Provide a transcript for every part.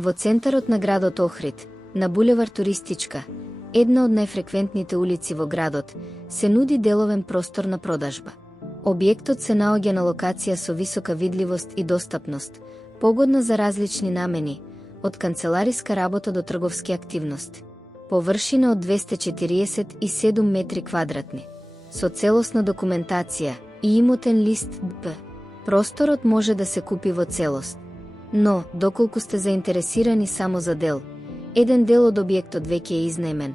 Во центарот на градот Охрид, на булевар Туристичка, една од најфреквентните улици во градот, се нуди деловен простор на продажба. Објектот се наоѓа на локација со висока видливост и достапност, погодна за различни намени, од канцелариска работа до трговски активности. Површина од 247 метри квадратни, со целосна документација и имотен лист ДП. Просторот може да се купи во целост. Но, доколку сте заинтересирани само за дел, еден дел од објектот веќе е изнаемен,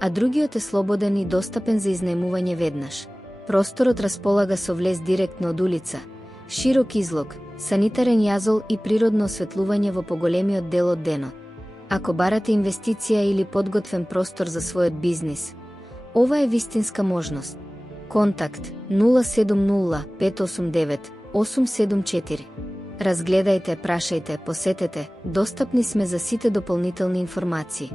а другиот е слободен и достапен за изнаемување веднаш. Просторот располага со влез директно од улица, широк излог, санитарен јазол и природно осветлување во поголемиот дел од денот. Ако барате инвестиција или подготвен простор за својот бизнис, ова е вистинска можност. Контакт 070 589 874. Разгледајте, прашајте, посетете, достапни сме за сите дополнителни информации.